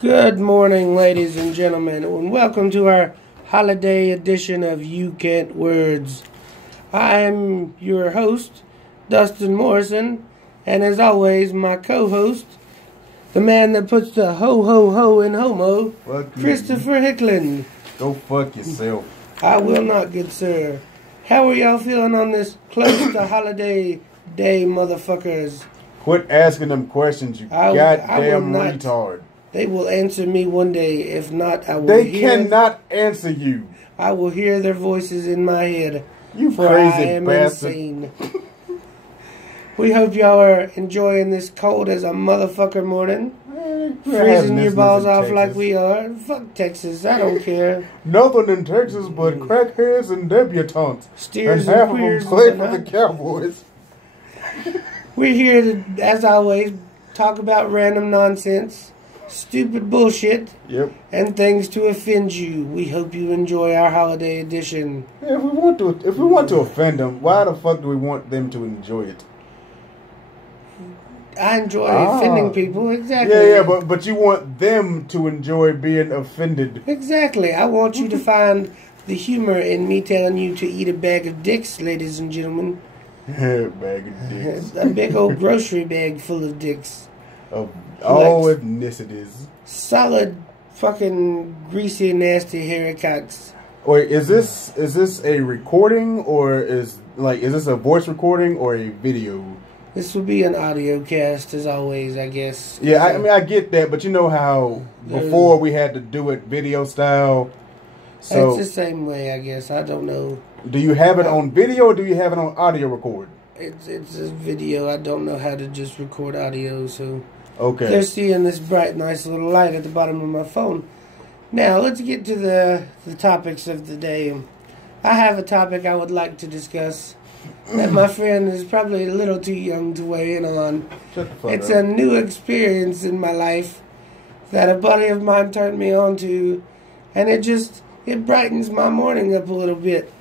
Good morning, ladies and gentlemen, and welcome to our holiday edition of You Can't Words. I am your host, Dustin Morrison, and as always, my co-host, the man that puts the ho-ho-ho in homo, Christopher Hickland. Go fuck yourself. I will not, good sir. How are y'all feeling on this close to holiday day, motherfuckers? Quit asking them questions, you goddamn retard. They will answer me one day. If not, I will They cannot answer you. I will hear their voices in my head. You for crazy I am bastard. insane. We hope y'all are enjoying this cold as a motherfucker morning. Freezing your balls off like we are. Fuck Texas, I don't care. Nothing in Texas but crackheads and debutantes. Steers and half and queers. of them play for the Cowboys. We're here to, as always, talk about random nonsense, stupid bullshit, and things to offend you. We hope you enjoy our holiday edition. Yeah, if we want to offend them, why the fuck do we want them to enjoy it? I enjoy offending people, exactly. Yeah, but you want them to enjoy being offended. Exactly. I want you to find the humor in me telling you to eat a bag of dicks, ladies and gentlemen. Bag of dicks. A big old grocery bag full of dicks. Of all ethnicities. Solid, fucking greasy, nasty, hairy cocks. Wait, is this a recording or is this a voice recording or a video? This will be an audio cast, as always, I guess. Yeah, I mean, I get that, but you know how before we had to do it video style? So it's the same way, I guess. I don't know. Do you have it on video or do you have it on audio record? It's a video. I don't know how to just record audio, so... Okay. They're seeing this bright, nice little light at the bottom of my phone. Now, let's get to the topics of the day. I have a topic I would like to discuss that my friend is probably a little too young to weigh in on. It's a new experience in my life that a buddy of mine turned me on to, and it brightens my morning up a little bit.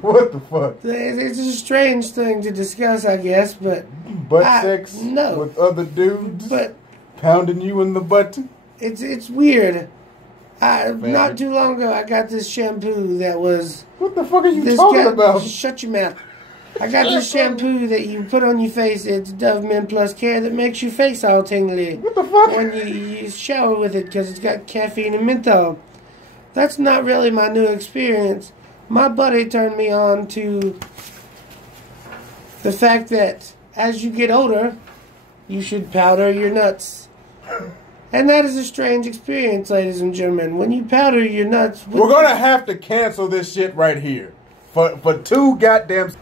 What the fuck? It's a strange thing to discuss, I guess, but... sex with other dudes? But... Pounding you in the butt? It's weird. Not too long ago, I got this shampoo that was... What the fuck are you talking about? Shut your mouth. I got this shampoo that you put on your face. It's Dove Men Plus Care that makes your face all tingly. What the fuck? When you shower with it because it's got caffeine and menthol. That's not really my new experience. My buddy turned me on to the fact that as you get older, you should powder your nuts. And that is a strange experience, ladies and gentlemen. When you powder your nuts... We're going to have to cancel this shit right here. For two goddamn...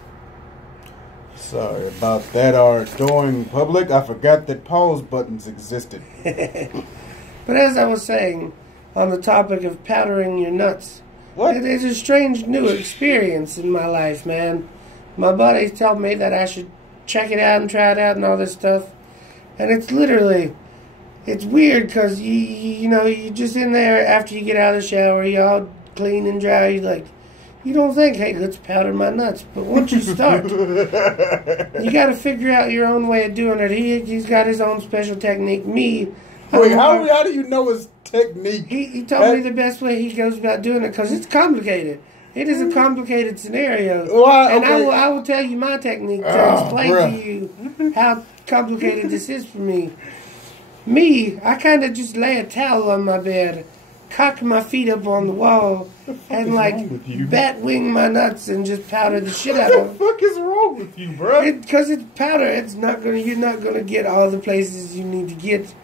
Sorry about that, our adoring public. I forgot that pause buttons existed. But as I was saying, on the topic of powdering your nuts... What? It is a strange new experience in my life, man. My buddies told me that I should check it out and try it out and all this stuff. And it's literally... It's weird because, you just in there after you get out of the shower, you're all clean and dry. You're like, you don't think, hey, let's powder my nuts. But once you start, you got to figure out your own way of doing it. He's got his own special technique. Me... Wait, how do you know his technique? He told me the best way he goes about doing it because it's complicated. It is a complicated scenario. And I will tell you my technique to explain to you how complicated this is for me. I kind of just lay a towel on my bed, cock my feet up on the wall, and bat wing my nuts and just powder the shit out of them. What the fuck is wrong with you, bro? Because it's powder. You're not gonna get all the places you need to get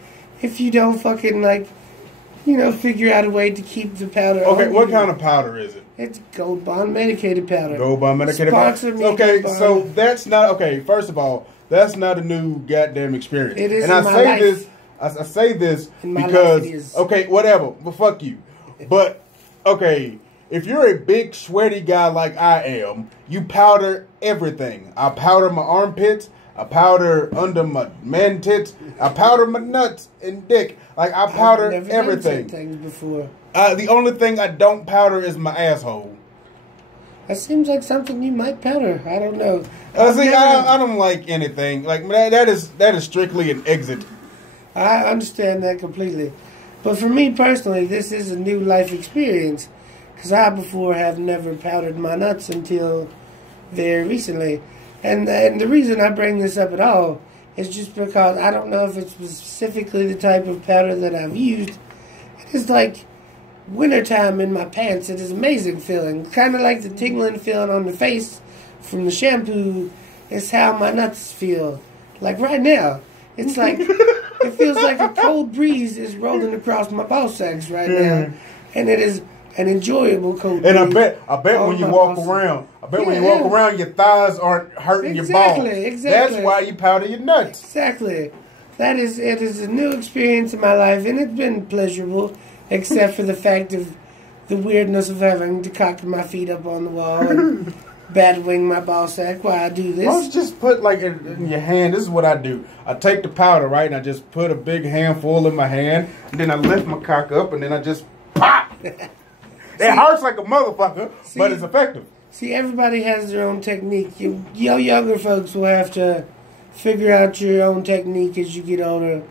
if you don't fucking figure out a way to keep the powder. Okay, what kind of powder is it? It's Gold Bond medicated powder. Gold Bond medicated powder. Okay, so that's not First of all, that's not a new goddamn experience. It is, and I say this because whatever, but fuck you. But okay, if you're a big sweaty guy like I am, you powder everything. I powder my armpits. I powder under my man tits. I powder my nuts and dick. I powder I've never everything. Done things before. The only thing I don't powder is my asshole. That seems like something you might powder. I don't know. I don't like anything. That is strictly an exit. I understand that completely. But for me personally, this is a new life experience. Because I before have never powdered my nuts until very recently. And the reason I bring this up at all is just because I don't know if it's specifically the type of powder that I've used. It's like wintertime in my pants. It is amazing feeling. Kind of like the tingling feeling on the face from the shampoo is how my nuts feel. Like right now. It's like, it feels like a cold breeze is rolling across my ball sacks right now. And it is an enjoyable cold breeze. And I bet when you walk around, when you walk around, your thighs aren't hurting your balls. Exactly. That's why you powder your nuts. Exactly. It is a new experience in my life, and it's been pleasurable, except for the fact of the weirdness of having to cock my feet up on the wall and battling my ball sack while I do this. Why don't you just put like in your hand? This is what I do. I take the powder, right, and I just put a big handful in my hand, and then I lift my cock up, and then I just pop. It hurts like a motherfucker, but it's effective. See, everybody has their own technique. You younger folks will have to figure out your own technique as you get older.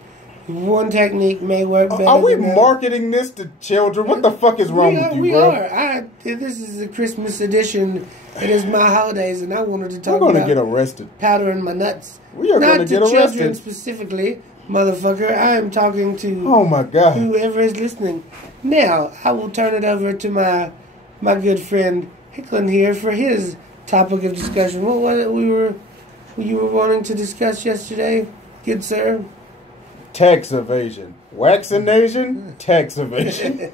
One technique may work better. Are we marketing this to children? What the fuck is wrong with you, we bro? are. This is the Christmas edition. It is my holidays, and I wanted to talk about... We're going to get arrested. Powdering my nuts. We are going to get arrested. Not to children specifically, motherfucker. I am talking to... Oh, my God. Whoever is listening. Now, I will turn it over to my good friend Hicklin here for his topic of discussion. What was it you were wanting to discuss yesterday, good sir? Tax evasion. Waxination? Tax evasion.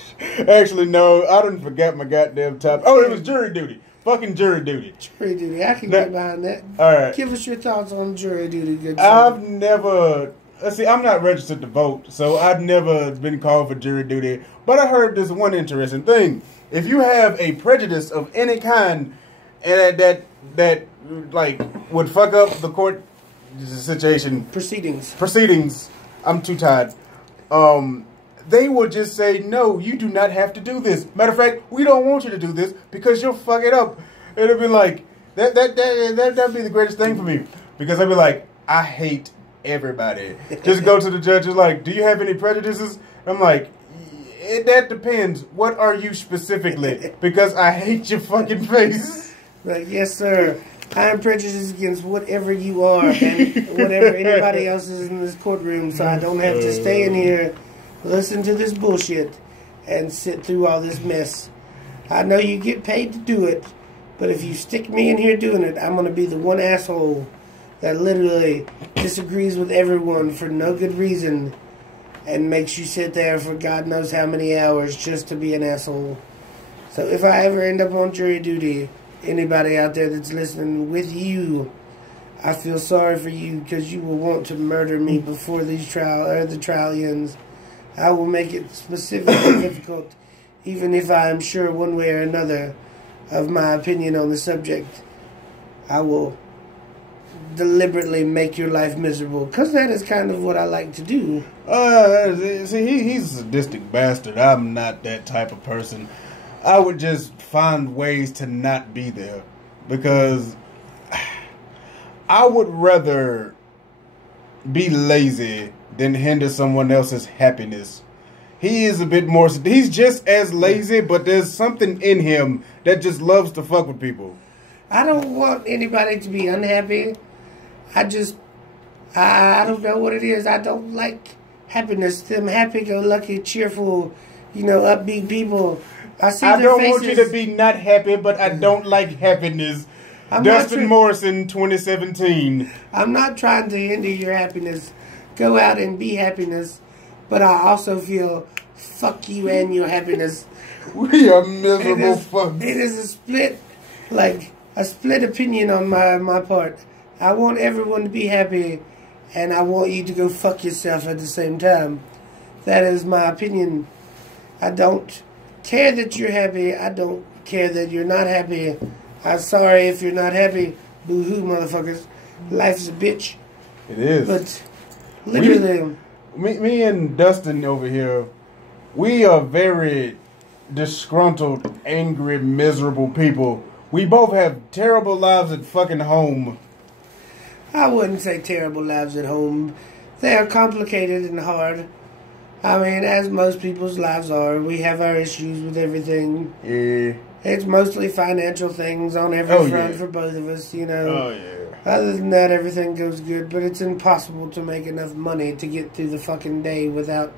Actually, no, I done forgot my goddamn topic. Oh, it was jury duty. Fucking jury duty. Jury duty. I can get behind that. All right. Give us your thoughts on jury duty, good sir. I've never... See, I'm not registered to vote, so I've never been called for jury duty. But I heard this one interesting thing. If you have a prejudice of any kind that like would fuck up the court situation proceedings, I'm too tired. They will just say, no, you do not have to do this. Matter of fact, we don't want you to do this because you'll fuck it up. It'll be like that'd be the greatest thing for me, because I'd be like, I hate everybody. Just go to the judge and like, do you have any prejudices? I'm like, that depends. What are you specifically? Because I hate your fucking face. Like, yes, sir. I am prejudiced against whatever you are and whatever anybody else is in this courtroom, so I don't have to stay in here, listen to this bullshit, and sit through all this mess. I know you get paid to do it, but if you stick me in here doing it, I'm going to be the one asshole that literally disagrees with everyone for no good reason and makes you sit there for God knows how many hours just to be an asshole. So if I ever end up on jury duty, anybody out there that's listening with you, I feel sorry for you, because you will want to murder me before the trial ends. I will make it specifically difficult, even if I am sure one way or another of my opinion on the subject. I will deliberately make your life miserable, because that is kind of what I like to do. See, he's a sadistic bastard. I'm not that type of person. I would just find ways to not be there, because I would rather be lazy than hinder someone else's happiness. He is a bit more... He's just as lazy, but there's something in him that just loves to fuck with people. I don't want anybody to be unhappy. I don't know what it is. I don't like happiness. Them happy-go-lucky, cheerful, upbeat people. I don't want you to be not happy, but I don't like happiness. Dustin Morrison, 2017. I'm not trying to hinder your happiness. Go out and be happiness. But I also feel, fuck you and your happiness. We are miserable fucks. It is a split opinion on my part. I want everyone to be happy, and I want you to go fuck yourself at the same time. That is my opinion. I don't care that you're happy. I don't care that you're not happy. I'm sorry if you're not happy. Boo-hoo, motherfuckers. Life's a bitch. It is. But literally... Me and Dustin over here, we are very disgruntled, angry, miserable people. We both have terrible lives at fucking home. I wouldn't say terrible lives at home. They are complicated and hard. I mean, as most people's lives are, we have our issues with everything. Yeah. It's mostly financial things on every front for both of us, you know. Oh, yeah. Other than that, everything goes good, but it's impossible to make enough money to get through the fucking day without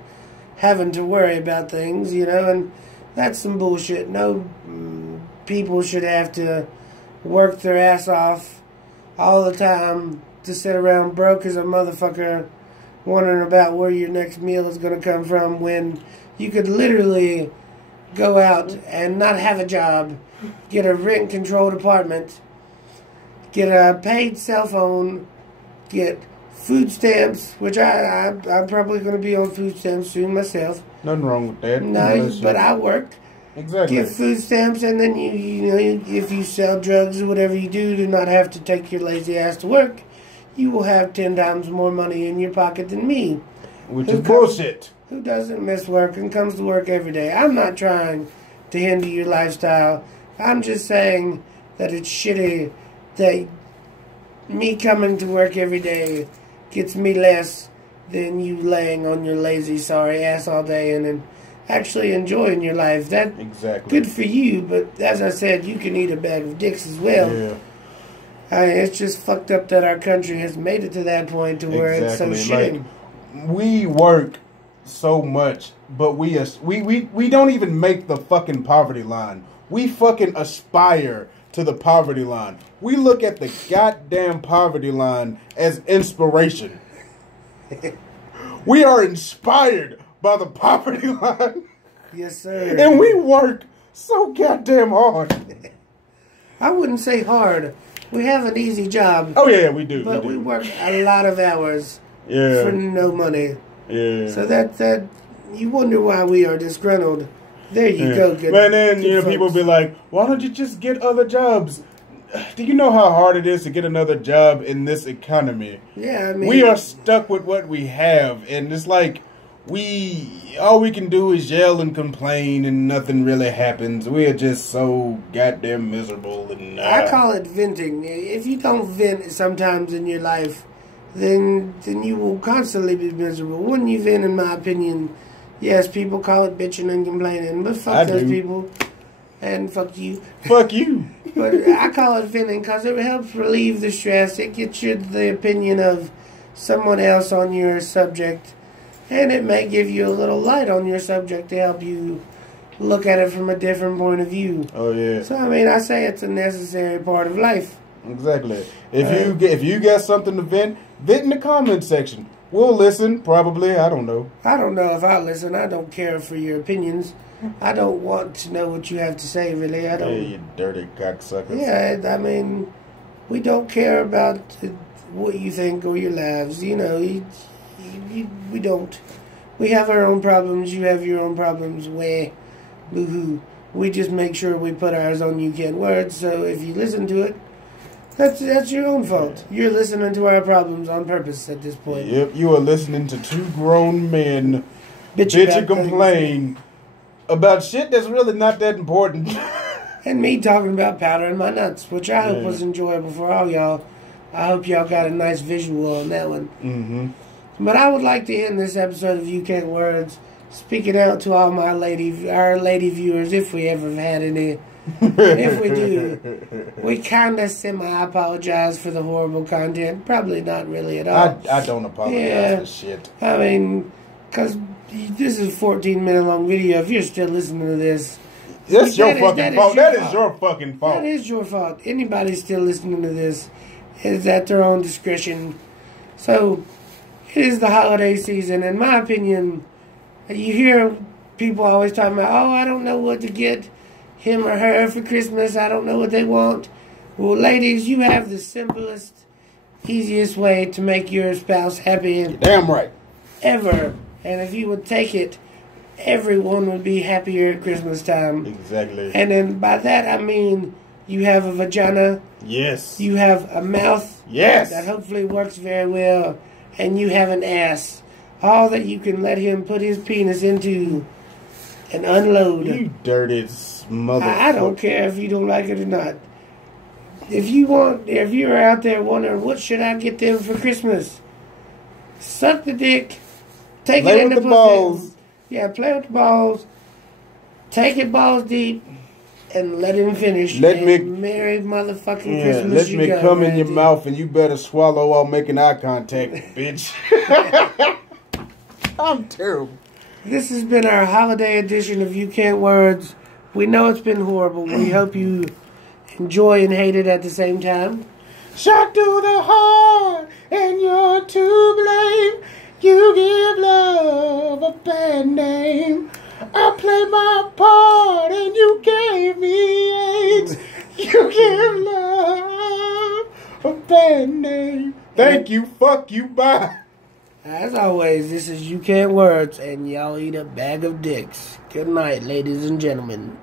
having to worry about things, you know, and that's some bullshit. No people should have to work their ass off all the time to sit around broke as a motherfucker wondering about where your next meal is going to come from when you could literally go out and not have a job, get a rent-controlled apartment, get a paid cell phone, get food stamps, which I'm probably going to be on food stamps soon myself. Nothing wrong with that. No, but I work. Exactly. Get food stamps, and then you know, if you sell drugs or whatever you do not have to take your lazy ass to work, you will have 10 times more money in your pocket than me. Which is bullshit. Who doesn't miss work and comes to work every day. I'm not trying to hinder your lifestyle. I'm just saying that it's shitty that me coming to work every day gets me less than you laying on your lazy, sorry ass all day and then actually enjoying your life. That exactly good for you, but as I said, you can eat a bag of dicks as well. Yeah. I mean, it's just fucked up that our country has made it to that point to where it's so shitty. Like, we work so much, but we don't even make the fucking poverty line. We fucking aspire to the poverty line. We look at the goddamn poverty line as inspiration. We are inspired by the poverty line. Yes, sir. And we work so goddamn hard. I wouldn't say hard. We have an easy job. Oh, yeah, we do. But we work a lot of hours for no money. Yeah. So that you wonder why we are disgruntled. There you go. Good, but then, you know, people be like, why don't you just get other jobs? Do you know how hard it is to get another job in this economy? Yeah, I mean, we are stuck with what we have, and it's like all we can do is yell and complain, and nothing really happens. We are just so goddamn miserable. And I call it venting. If you don't vent sometimes in your life, then you will constantly be miserable. When you vent, in my opinion, yes, people call it bitching and complaining, but fuck those people. And fuck you. Fuck you. But I call it venting because it helps relieve the stress. It gets you the opinion of someone else on your subject. And it may give you a little light on your subject to help you look at it from a different point of view. Oh, yeah. So, I mean, I say it's a necessary part of life. Exactly. If you got something to vent in the comment section. We'll listen, probably. I don't know. I don't know if I listen. I don't care for your opinions. I don't want to know what you have to say, really. I don't. Hey, you dirty cocksuckers. Yeah, I mean, we don't care about what you think or your lives. You know, we don't. We have our own problems. You have your own problems. Boo-hoo. We just make sure we put ours on You Can't Words. So if you listen to it, that's your own fault. You're listening to our problems on purpose at this point. Yep, you are listening to two grown men bitch and complain about shit that's really not that important. And me talking about powdering my nuts, which I hope was enjoyable for all y'all. I hope y'all got a nice visual on that one. Mm-hmm. But I would like to end this episode of You Can't Words speaking out to all our lady viewers, if we ever have had any. If we do, we kind of semi-apologize for the horrible content. Probably not really at all. I don't apologize for shit. I mean, because this is a 14-minute long video. If you're still listening to this, that's your fucking fault. That is your fucking fault. That is your fault. Anybody still listening to this is at their own discretion. So, it is the holiday season. In my opinion, you hear people always talking about, oh, I don't know what to get him or her for Christmas. I don't know what they want. Well, ladies, you have the simplest, easiest way to make your spouse happy. You're damn right. Ever. And if you would take it, everyone would be happier at Christmas time. Exactly. And then by that I mean you have a vagina. Yes. You have a mouth. Yes. That hopefully works very well. And you have an ass. All that you can let him put his penis into and unload. You dirty motherfucker. I don't care if you don't like it or not. If you're out there wondering what should I get them for Christmas, suck the dick, take it in the pussy, Yeah, play with the balls. Take it balls deep. And let him finish. Let me Merry motherfucking Christmas. Let me come in your mouth and you better swallow while making eye contact, bitch. I'm terrible. This has been our holiday edition of You Can't Words. We know it's been horrible. We hope you enjoy and hate it at the same time. Shot to the heart and you're to blame. You give love a bad name. I played my part and you gave me AIDS. You give love a bad name. Thank you, fuck you, bye. As always, this is You Can't Words, and y'all eat a bag of dicks. Good night, ladies and gentlemen.